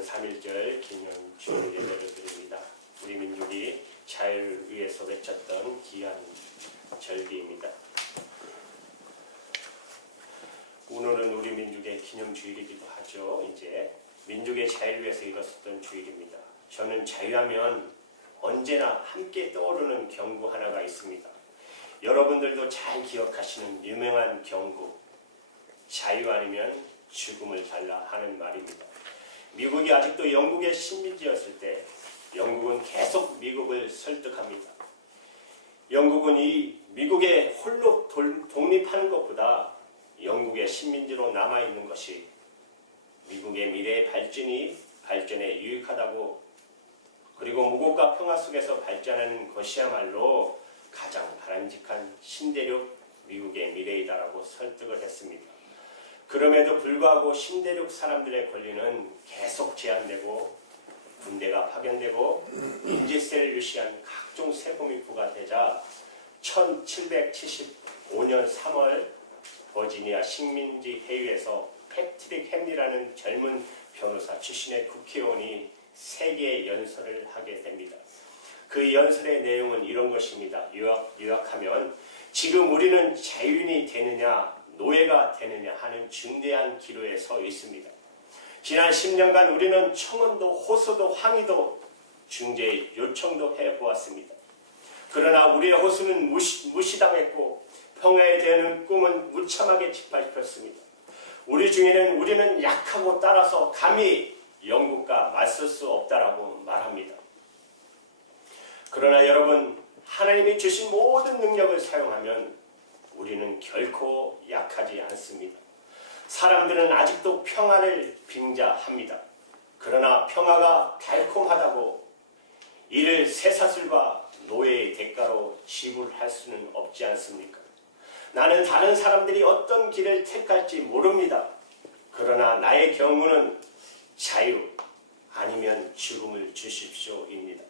오늘은 3.1절 기념 주일 예배를 드립니다. 우리 민족이 자유를 위해서 외쳤던 귀한 절기입니다. 오늘은 우리 민족의 기념주일이기도 하죠. 이제 민족의 자유를 위해서 일었었던 주일입니다. 저는 자유하면 언제나 함께 떠오르는 경구 하나가 있습니다. 여러분들도 잘 기억하시는 유명한 경구, 자유 아니면 죽음을 달라 하는 말입니다. 미국이 아직도 영국의 식민지였을 때 영국은 계속 미국을 설득합니다. 영국은 이 미국에 홀로 독립하는 것보다 영국의 식민지로 남아있는 것이 미국의 미래의 발전에 유익하다고, 그리고 무국과 평화 속에서 발전하는 것이야말로 가장 바람직한 신대륙 미국의 미래이다라고 설득을 했습니다. 그럼에도 불구하고 신대륙 사람들의 권리는 계속 제한되고 군대가 파견되고 인질세를 유시한 각종 세금이 부과되자 1775년 3월 버지니아 식민지 회의에서 패트릭 헨리라는 젊은 변호사 출신의 국회의원이 세계의 연설을 하게 됩니다. 그 연설의 내용은 이런 것입니다. 요약하면 지금 우리는 자유인이 되느냐 노예가 되느냐 하는 중대한 기로에 서 있습니다. 지난 10년간 우리는 청원도 호소도 항의도 중재 요청도 해보았습니다. 그러나 우리의 호소는 무시당했고 평화에 대한 꿈은 무참하게 짓밟혔습니다. 우리 중에는 우리는 약하고 따라서 감히 영국과 맞설 수 없다라고 말합니다. 그러나 여러분, 하나님이 주신 모든 능력을 사용하면 우리는 결코 약하지 않습니다. 사람들은 아직도 평화를 빙자합니다. 그러나 평화가 달콤하다고 이를 쇠사슬과 노예의 대가로 지불할 수는 없지 않습니까? 나는 다른 사람들이 어떤 길을 택할지 모릅니다. 그러나 나의 경우는 자유 아니면 죽음을 주십시오입니다.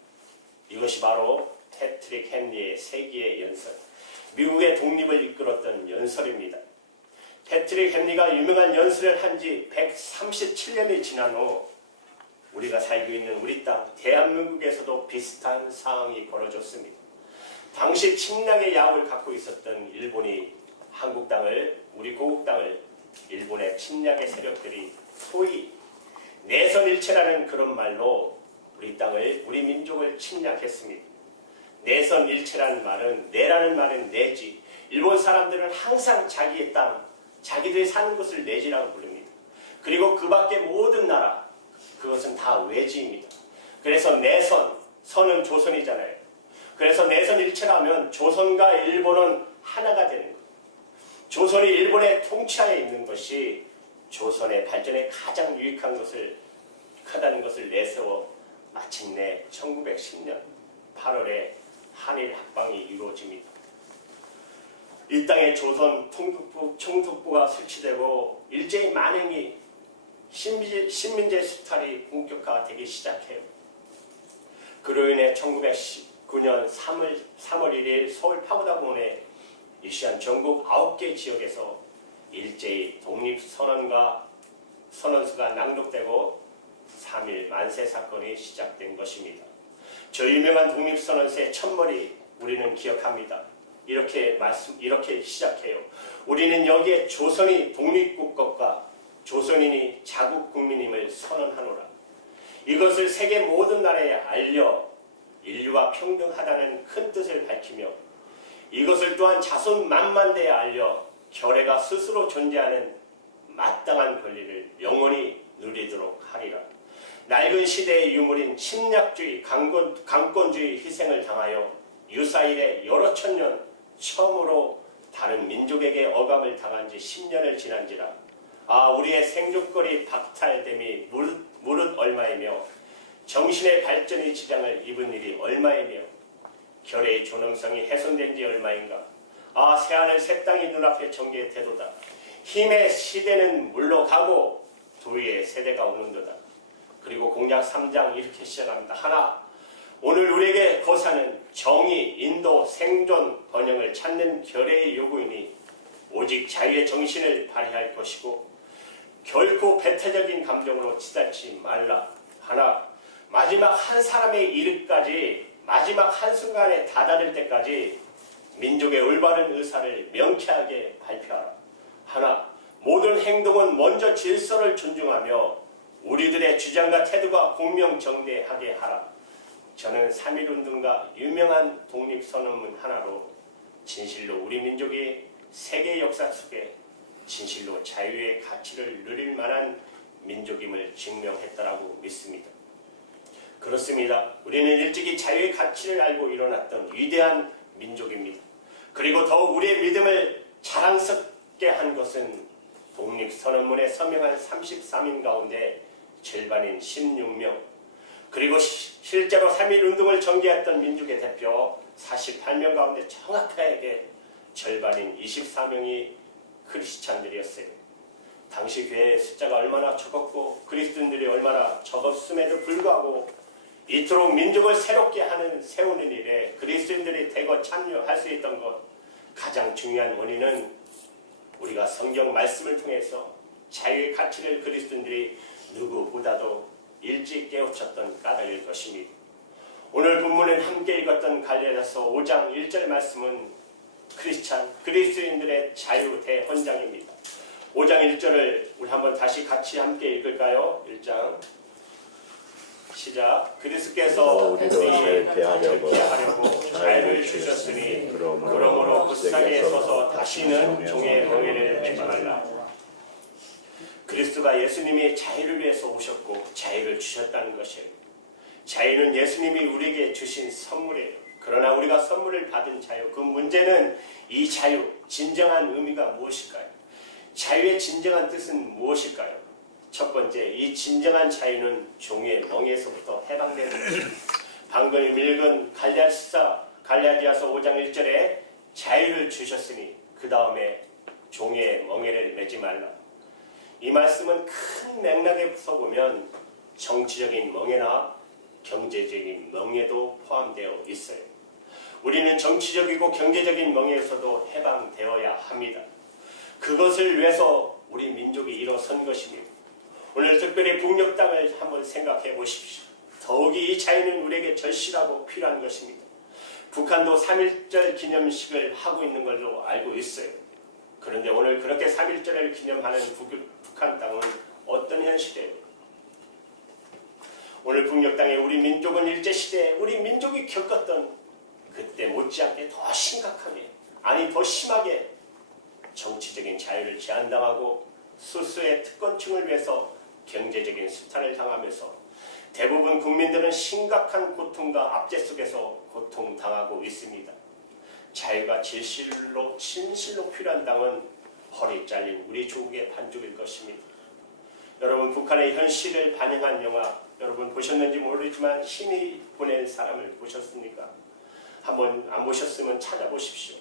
이것이 바로 패트릭 헨리의 세기의 연설, 미국의 독립을 이끌었던 연설입니다. 패트릭 헨리가 유명한 연설을 한 지 137년이 지난 후 우리가 살고 있는 우리 땅 대한민국에서도 비슷한 상황이 벌어졌습니다. 당시 침략의 야합을 갖고 있었던 일본이 한국 땅을, 우리 고국 땅을 일본의 침략의 세력들이 소위 내선일체라는 그런 말로 우리 땅을, 우리 민족을 침략했습니다. 내선일체라는 말은, 내라는 말은 내지. 일본 사람들은 항상 자기의 땅, 자기들이 사는 곳을 내지라고 부릅니다. 그리고 그 밖의 모든 나라, 그것은 다 외지입니다. 그래서 내선, 선은 조선이잖아요. 그래서 내선일체라면 조선과 일본은 하나가 되는 거예요. 조선이 일본의 통치하에 있는 것이 조선의 발전에 가장 유익한 것을, 크다는 것을 내세워 마침내 1910년 8월에 한일 합방이 이루어집니다. 이 땅에 조선 총독부가 설치되고 일제히 만행이 식민지 수탈이 본격화되기 시작해요. 그로 인해 1919년 3월 1일 서울 파고다공원에 위치한 전국 9개 지역에서 일제히 독립선언수가 낭독되고 3.1 만세 사건이 시작된 것입니다. 저 유명한 독립선언서의 첫머리 우리는 기억합니다. 이렇게 시작해요. 우리는 여기에 조선이 독립국가과 조선인이 자국국민임을 선언하노라. 이것을 세계 모든 나라에 알려 인류와 평등하다는 큰 뜻을 밝히며 이것을 또한 자손만만대에 알려 결의가 스스로 존재하는 마땅한 권리를 영원히 누리도록 하리라. 낡은 시대의 유물인 침략주의, 강권주의 희생을 당하여 유사일에 여러 천년 처음으로 다른 민족에게 억압을 당한 지 10년을 지난지라. 우리의 생존권이 박탈됨이 무릇 얼마이며 정신의 발전이 지장을 입은 일이 얼마이며 결의의 존엄성이 훼손된 지 얼마인가. 새하늘 새 땅이 눈앞에 전개되도다. 힘의 시대는 물러가고 도의의 세대가 오는도다. 그리고 공약 3장 이렇게 시작합니다. 하나, 오늘 우리에게 거사는 정의, 인도, 생존, 번영을 찾는 결의의 요구이니 오직 자유의 정신을 발휘할 것이고 결코 배타적인 감정으로 치닫지 말라. 하나, 마지막 한 사람의 이르기까지, 마지막 한순간에 다다를 때까지 민족의 올바른 의사를 명쾌하게 발표하라. 하나, 모든 행동은 먼저 질서를 존중하며 우리들의 주장과 태도가 공명정대하게 하라. 저는 3.1운동과 유명한 독립선언문 하나로 진실로 우리 민족이 세계 역사 속에 진실로 자유의 가치를 누릴 만한 민족임을 증명했다라고 믿습니다. 그렇습니다. 우리는 일찍이 자유의 가치를 알고 일어났던 위대한 민족입니다. 그리고 더욱 우리의 믿음을 자랑스럽게 한 것은 독립선언문에 서명한 33인 가운데 절반인 16명, 그리고 실제로 3.1운동을 전개했던 민족의 대표 48명 가운데 정확하게 절반인 24명이 크리스찬들이었어요. 당시 교회의 숫자가 얼마나 적었고 그리스도인들이 얼마나 적었음에도 불구하고 이토록 민족을 새롭게 하는 세우는 일에 그리스도인들이 대거 참여할 수 있던 것, 가장 중요한 원인은 우리가 성경 말씀을 통해서 자유의 가치를 그리스도인들이 누구보다도 일찍 깨우쳤던 까닭일 것입니다. 오늘 본문은 함께 읽었던 갈라디아서 5장 1절 말씀은 그리스도인들의 자유 대헌장입니다. 5장 1절을 우리 한번 다시 같이 함께 읽을까요? 1장 시작. 그리스도께서 우리를 피하려고 자유를 주셨으니 그러므로 불쌍히 서서 다시는 종의 멍에를 매지 말라. 그리스도가 예수님이 자유를 위해서 오셨고 자유를 주셨다는 것이에요. 자유는 예수님이 우리에게 주신 선물이에요. 그러나 우리가 선물을 받은 자유, 그 문제는 이 자유, 진정한 의미가 무엇일까요? 자유의 진정한 뜻은 무엇일까요? 첫 번째, 이 진정한 자유는 종의 멍에서부터 해방되는 것입니다. 방금 읽은 갈라디아서 5장 1절에 자유를 주셨으니 그 다음에 종의 멍에를 매지 말라. 이 말씀은 큰 맥락에서 보면 정치적인 멍에나 경제적인 멍에도 포함되어 있어요. 우리는 정치적이고 경제적인 멍에에서도 해방되어야 합니다. 그것을 위해서 우리 민족이 일어선 것입니다. 오늘 특별히 북녘 땅을 한번 생각해 보십시오. 더욱이 이 자유는 우리에게 절실하고 필요한 것입니다. 북한도 3.1절 기념식을 하고 있는 걸로 알고 있어요. 그런데 오늘 그렇게 3.1절을 기념하는 북한 땅은 어떤 현실이에요? 오늘 북녘 땅에 우리 민족은 일제시대에 우리 민족이 겪었던 그때 못지않게 더 심각하게, 아니 더 심하게 정치적인 자유를 제한당하고 소수의 특권층을 위해서 경제적인 수탈을 당하면서 대부분 국민들은 심각한 고통과 압제 속에서 고통당하고 있습니다. 자유가 진실로 필요한 땅은 허리 잘린 우리 조국의 반죽일 것입니다. 여러분, 북한의 현실을 반영한 영화 여러분 보셨는지 모르지만 신이 보낸 사람을 보셨습니까? 한번 안 보셨으면 찾아보십시오.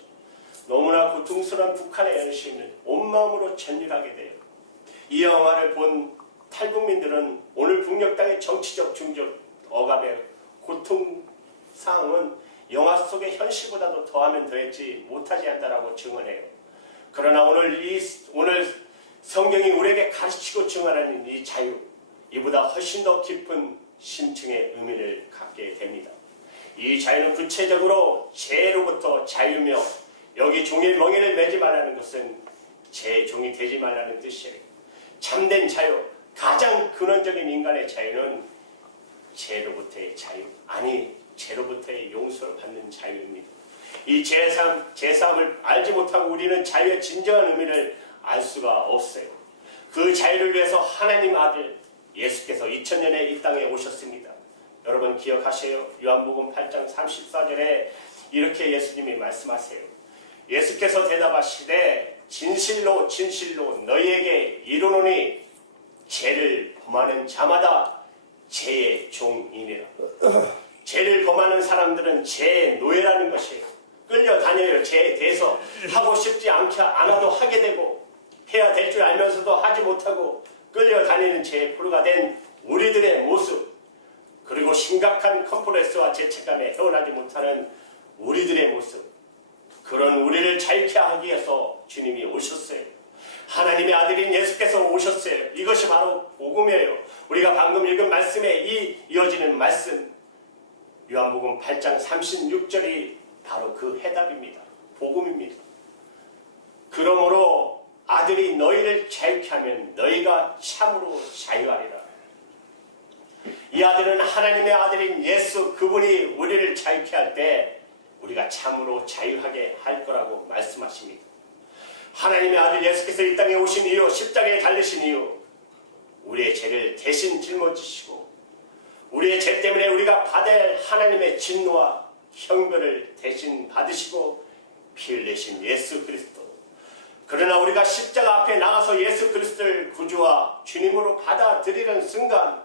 너무나 고통스러운 북한의 현실을 온 마음으로 전율하게 돼요. 이 영화를 본 탈북민들은 오늘 북녘 땅의 정치적 중적 억압의 고통사항은 영화 속의 현실보다도 더하면 더했지 못하지 않다라고 증언해요. 그러나 오늘 성경이 우리에게 가르치고 증언하는 이 자유, 이보다 훨씬 더 깊은 심층의 의미를 갖게 됩니다. 이 자유는 구체적으로 죄로부터 자유며, 여기 종의 멍에를 매지 말라는 것은 제 종이 되지 말라는 뜻이에요. 참된 자유, 가장 근원적인 인간의 자유는 죄로부터의 자유, 아니 죄로부터의 용서를 받는 자유입니다. 이 죄사함을 알지 못하고 우리는 자유의 진정한 의미를 알 수가 없어요. 그 자유를 위해서 하나님 아들 예수께서 2000년에 이 땅에 오셨습니다. 여러분 기억하세요? 요한복음 8장 34절에 이렇게 예수님이 말씀하세요. 예수께서 대답하시되 진실로 너희에게 이르노니 죄를 범하는 자마다 죄의 종이니라. 죄를 범하는 사람들은 죄의 노예라는 것이에요. 끌려다녀요. 죄에 대해서 하고 싶지 않아도 하게 되고 해야 될 줄 알면서도 하지 못하고 끌려다니는 죄의 포로가 된 우리들의 모습, 그리고 심각한 컴플렉스와 죄책감에 헤어나지 못하는 우리들의 모습, 그런 우리를 자유케 하기 위해서 주님이 오셨어요. 하나님의 아들인 예수께서 오셨어요. 이것이 바로 복음이에요. 우리가 방금 읽은 말씀 말씀에 이어지는 말씀 요한복음 8장 36절이 바로 그 해답입니다. 복음입니다. 그러므로 아들이 너희를 자유케 하면 너희가 참으로 자유하리라. 이 아들은 하나님의 아들인 예수 그분이 우리를 자유케 할 때 우리가 참으로 자유하게 할 거라고 말씀하십니다. 하나님의 아들 예수께서 이 땅에 오신 이유, 십자가에 달리신 이유, 우리의 죄를 대신 짊어지시고 우리의 죄 때문에 우리가 받아야 할 하나님의 진노와 형벌을 대신 받으시고 피 흘리신 예수 그리스도. 그러나 우리가 십자가 앞에 나가서 예수 그리스도를 구주와 주님으로 받아들이는 순간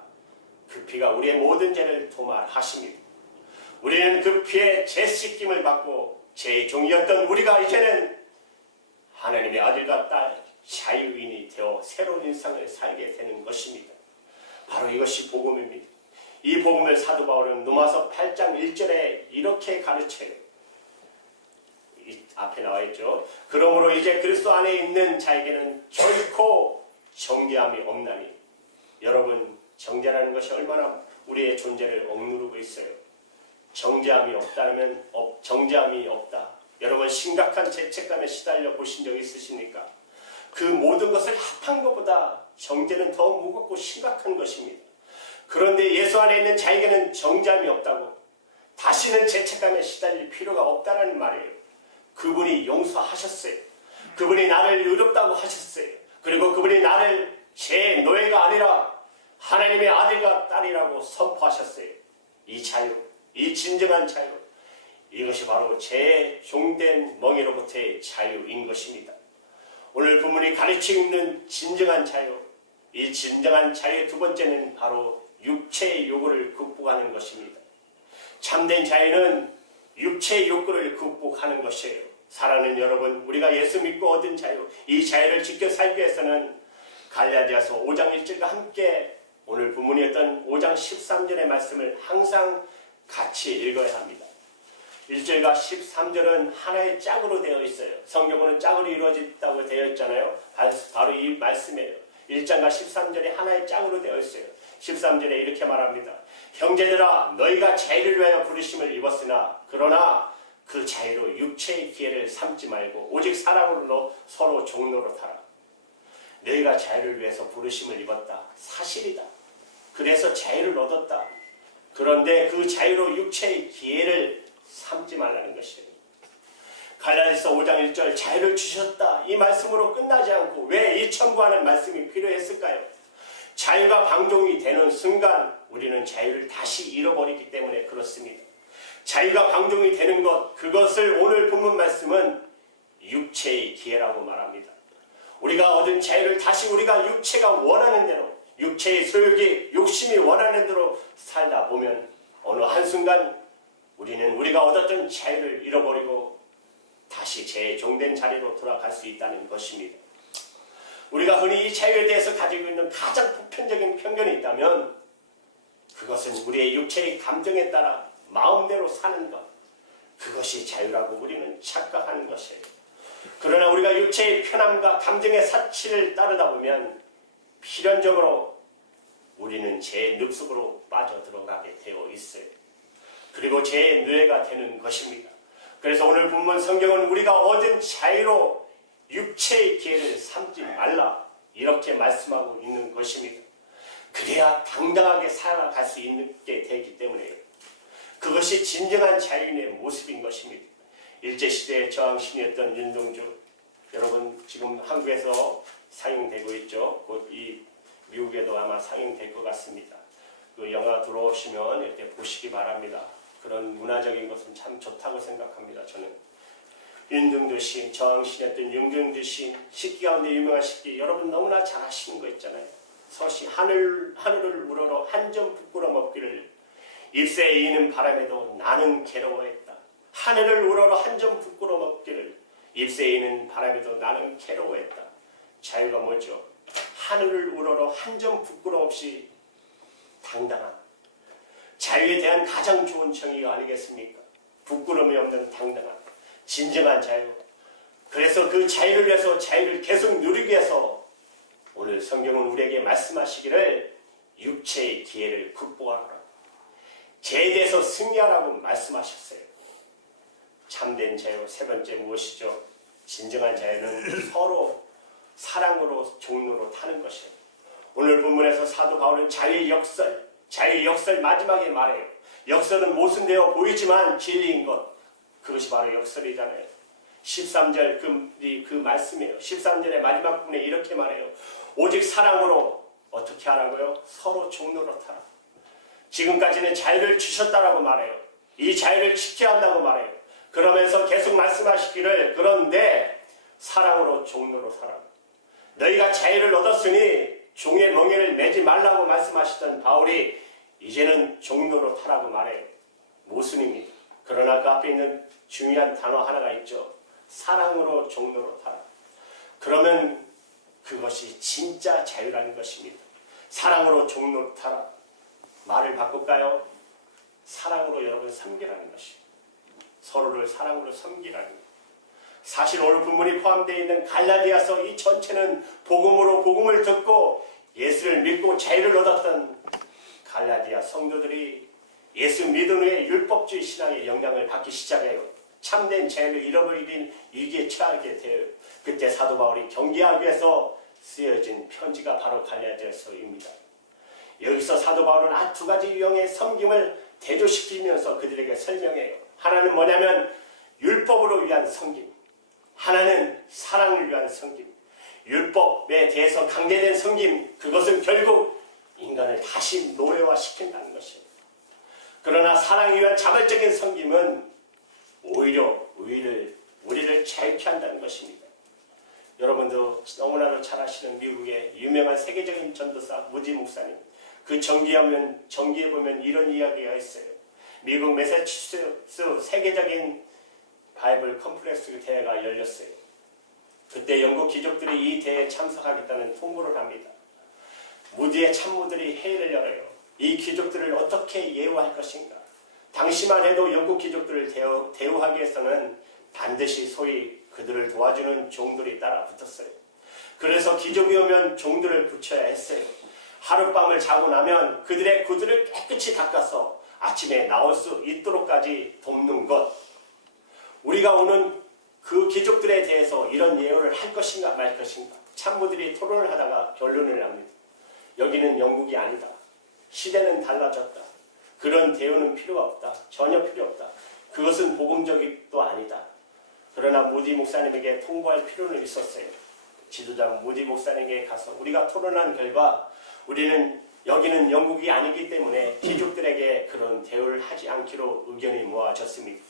그 피가 우리의 모든 죄를 도말하십니다. 우리는 그 피에 죄 씻김을 받고 죄의 종이었던 우리가 이제는 하나님의 아들과 딸 자유인이 되어 새로운 인생을 살게 되는 것입니다. 바로 이것이 복음입니다. 이 복음을 사도 바울은 로마서 8장 1절에 이렇게 가르쳐요. 이 앞에 나와 있죠. 그러므로 이제 그리스도 안에 있는 자에게는 결코 정죄함이 없나니. 여러분, 정죄라는 것이 얼마나 우리의 존재를 억누르고 있어요. 정죄함이 없다면 정죄함이 없다. 여러분, 심각한 죄책감에 시달려 보신 적 있으십니까? 그 모든 것을 합한 것보다 정죄는 더 무겁고 심각한 것입니다. 그런데 예수 안에 있는 자에게는 정죄함이 없다고, 다시는 죄책감에 시달릴 필요가 없다는 말이에요. 그분이 용서하셨어요. 그분이 나를 의롭다고 하셨어요. 그리고 그분이 나를 제 노예가 아니라 하나님의 아들과 딸이라고 선포하셨어요. 이 자유, 이 진정한 자유, 이것이 바로 죄의 종된 멍에로부터의 자유인 것입니다. 오늘 본문이 가르치고 있는 진정한 자유, 이 진정한 자유의 두 번째는 바로 육체의 욕구를 극복하는 것입니다. 참된 자유는 육체의 욕구를 극복하는 것이에요. 사랑하는 여러분, 우리가 예수 믿고 얻은 자유, 이 자유를 지켜 살기 위해서는 갈라디아서 5장 1절과 함께 오늘 본문이었던 5장 13절의 말씀을 항상 같이 읽어야 합니다. 1절과 13절은 하나의 짝으로 되어 있어요. 성경은 짝으로 이루어졌다고 되어 있잖아요. 바로 이 말씀이에요. 1장과 13절이 하나의 짝으로 되어 있어요. 13절에 이렇게 말합니다. 형제들아, 너희가 자유를 위하여 부르심을 입었으나 그러나 그 자유로 육체의 기회를 삼지 말고 오직 사랑으로 서로 종로로 타라. 너희가 자유를 위해서 부르심을 입었다. 사실이다. 그래서 자유를 얻었다. 그런데 그 자유로 육체의 기회를 삼지 말라는 것이에요. 갈라디아서 5장 1절 자유를 주셨다. 이 말씀으로 끝나지 않고 왜 이 첨부하는 말씀이 필요했을까요? 자유가 방종이 되는 순간 우리는 자유를 다시 잃어버리기 때문에 그렇습니다. 자유가 방종이 되는 것, 그것을 오늘 본문 말씀은 육체의 기회라고 말합니다. 우리가 얻은 자유를 다시 우리가 육체가 원하는 대로, 육체의 소욕이, 욕심이 원하는 대로 살다 보면 어느 한순간 우리는 우리가 얻었던 자유를 잃어버리고 다시 제 종된 자리로 돌아갈 수 있다는 것입니다. 우리가 흔히 이 자유에 대해서 가지고 있는 가장 보편적인 편견이 있다면 그것은 우리의 육체의 감정에 따라 마음대로 사는 것, 그것이 자유라고 우리는 착각하는 것이에요. 그러나 우리가 육체의 편함과 감정의 사치를 따르다 보면 필연적으로 우리는 죄의 늪속으로 빠져들어가게 되어 있어요. 그리고 죄의 노예가 되는 것입니다. 그래서 오늘 본문 성경은 우리가 얻은 자유로 육체의 기회를 삼지 말라, 이렇게 말씀하고 있는 것입니다. 그래야 당당하게 살아갈 수 있게 되기 때문에요. 그것이 진정한 자유인의 모습인 것입니다. 일제시대의 저항신이었던 윤동주, 여러분 지금 한국에서 상영되고 있죠. 곧 이 미국에도 아마 상영될 것 같습니다. 그 영화 들어오시면 이렇게 보시기 바랍니다. 그런 문화적인 것은 참 좋다고 생각합니다. 저는 윤동주 시인, 저항신이었던 윤동주 시인, 식기 가운데 유명한 식기, 여러분 너무나 잘 아시는 거 있잖아요. 서시 하늘을 우러러 한 점 부끄러 먹기를 입새에 이는 바람에도 나는 괴로워했다. 하늘을 우러러 한 점 부끄러 먹기를 입새에 이는 바람에도 나는 괴로워했다. 자유가 뭐죠? 하늘을 우러러 한 점 부끄러 없이 당당한, 자유에 대한 가장 좋은 정의가 아니겠습니까? 부끄러움이 없는 당당한 진정한 자유. 그래서 그 자유를 위해서, 자유를 계속 누리기 위해서 오늘 성경은 우리에게 말씀하시기를 육체의 기회를 극복하라. 죄에 대해서 승리하라고 말씀하셨어요. 참된 자유 세 번째 무엇이죠? 진정한 자유는 서로 사랑으로 종로로 타는 것이에요. 오늘 본문에서 사도 바울은 자유의 역설 마지막에 말해요. 역설은 모순되어 보이지만 진리인 것, 그것이 바로 역설이잖아요. 13절 그 말씀이에요. 13절의 마지막 부분에 이렇게 말해요. 오직 사랑으로 어떻게 하라고요? 서로 종로로 타라. 지금까지는 자유를 주셨다라고 말해요. 이 자유를 지켜야 한다고 말해요. 그러면서 계속 말씀하시기를 그런데 사랑으로 종로로 살아. 너희가 자유를 얻었으니 종의 멍에를 매지 말라고 말씀하시던 바울이 이제는 종로로 타라고 말해요. 모순입니다. 그러나 그 앞에 있는 중요한 단어 하나가 있죠. 사랑으로 종로로 타라. 그러면 그것이 진짜 자유라는 것입니다. 사랑으로 종로로 타라. 말을 바꿀까요? 사랑으로 여러분 섬기라는 것입니다. 서로를 사랑으로 섬기라는 것. 사실 오늘 본문이 포함되어 있는 갈라디아서 이 전체는 복음을 듣고 예수를 믿고 자유를 얻었던 갈라디아 성도들이 예수 믿은 후에 율법주의 신앙의 영향을 받기 시작해요. 참된 자유를 잃어버린 위기에 처하게 돼요. 그때 사도 바울이 경계하기 위해서 쓰여진 편지가 바로 갈라디아서입니다. 여기서 사도 바울은 두 가지 유형의 섬김을 대조시키면서 그들에게 설명해요. 하나는 뭐냐면 율법으로 위한 섬김, 하나는 사랑을 위한 섬김. 율법에 대해서 강제된 섬김, 그것은 결국 인간을 다시 노예화시킨다는 것입니다. 그러나 사랑을 위한 자발적인 섬김은 오히려 우리를 자유케 한다는 것입니다. 여러분도 너무나도 잘 아시는 미국의 유명한 세계적인 전도사 무디 목사님, 그 정기에 보면 이런 이야기가 있어요. 미국 매사추세츠 세계적인 바이블 컨퍼런스 대회가 열렸어요. 그때 영국 귀족들이 이 대회에 참석하겠다는 통보를 합니다. 무디의 참모들이 회의를 열어요. 이 귀족들을 어떻게 예우할 것인가. 당시만 해도 영국 귀족들을 대우하기 위해서는 반드시 소위 그들을 도와주는 종들이 따라 붙었어요. 그래서 귀족이 오면 종들을 붙여야 했어요. 하룻밤을 자고 나면 그들의 구두를 깨끗이 닦아서 아침에 나올 수 있도록까지 돕는 것. 우리가 오는 그 귀족들에 대해서 이런 예우를 할 것인가 말 것인가. 참모들이 토론을 하다가 결론을 납니다. 여기는 영국이 아니다. 시대는 달라졌다. 그런 대우는 필요가 없다. 전혀 필요 없다. 그것은 복음적이도 아니다. 그러나 무디 목사님에게 통보할 필요는 있었어요. 지도자 무디 목사님에게 가서 우리가 토론한 결과 우리는 여기는 영국이 아니기 때문에 귀족들에게 그런 대우를 하지 않기로 의견이 모아졌습니다.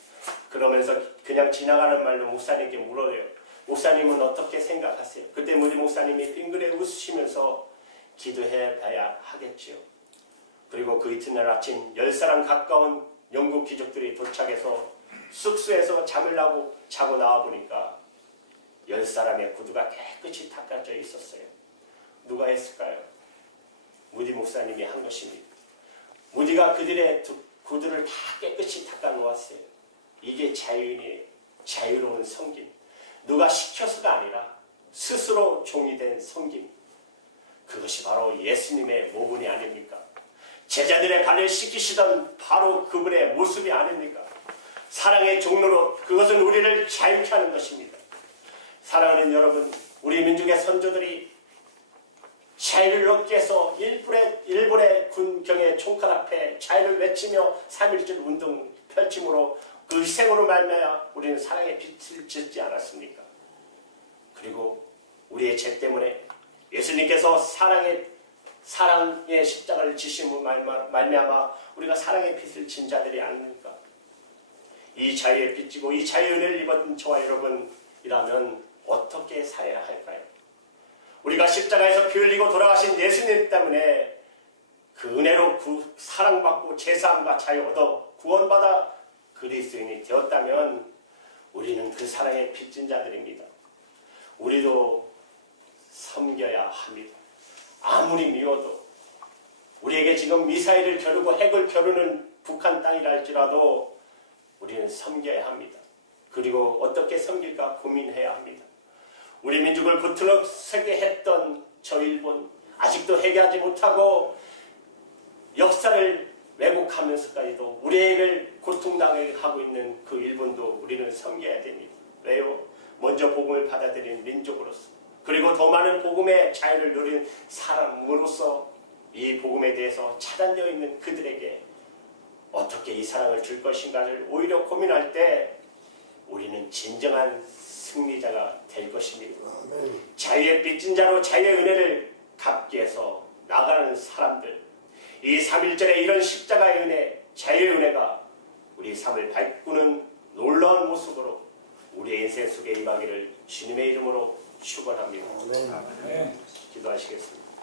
그러면서 그냥 지나가는 말로 목사님께 물어요. 목사님은 어떻게 생각하세요? 그때 무디 목사님이 빙그레 웃으시면서 기도해 봐야 하겠지요. 그리고 그 이튿날 아침 10사람 가까운 영국 귀족들이 도착해서 숙소에서 잠을 자고 나와보니까 10사람의 구두가 깨끗이 닦아져 있었어요. 누가 했을까요? 무디 목사님이 한 것입니다. 무디가 그들의 구두를 다 깨끗이 닦아 놓았어요. 이게 자유인이에요. 자유로운 섬김. 누가 시켜서가 아니라 스스로 종이 된 섬김. 그것이 바로 예수님의 모분이 아닙니까? 제자들의 발을 씻기시던 바로 그분의 모습이 아닙니까? 사랑의 종로로 그것은 우리를 자유케 하는 것입니다. 사랑하는 여러분, 우리 민족의 선조들이 자유를 얻기 위해서 일본의 군경의 총칼 앞에 자유를 외치며 3.1절 운동 펼침으로 그 희생으로 말미암아 우리는 사랑의 빛을 짓지 않았습니까? 그리고 우리의 죄 때문에 예수님께서 사랑의 십자가를 지심으로 말미암아 우리가 사랑의 빛을 진 자들이 아닙니까? 이 자유에 빚지고 이 자유의 은혜를 입은 저와 여러분이라면 어떻게 살아야 할까요? 우리가 십자가에서 피 흘리고 돌아가신 예수님 때문에 그 은혜로 사랑받고 제사함과 자유 얻어 구원받아 그리스도인이 되었다면 우리는 그 사랑에 빚진 자들입니다. 우리도 섬겨야 합니다. 아무리 미워도 우리에게 지금 미사일을 겨루고 핵을 겨루는 북한 땅이라 할지라도 우리는 섬겨야 합니다. 그리고 어떻게 섬길까 고민해야 합니다. 우리 민족을 부트럭 서게 했던 저 일본, 아직도 해결하지 못하고 역사를 왜곡하면서까지도 우리를 고통당하게 하고 있는 그 일본도 우리는 섬겨야 됩니다. 왜요? 먼저 복음을 받아들인 민족으로서, 그리고 더 많은 복음의 자유를 누린 사람으로서 이 복음에 대해서 차단되어 있는 그들에게 어떻게 이 사랑을 줄 것인가를 오히려 고민할 때 우리는 진정한 승리자가 될 것입니다. 자유의 빚진 자로 자유의 은혜를 갚기 위해서 나가는 사람들, 이 3.1절의 이런 십자가의 은혜, 자유의 은혜가 우리 삶을 바꾸는 놀라운 모습으로 우리의 인생 속에 임하기를 주님의 이름으로 축원합니다. 기도하시겠습니다.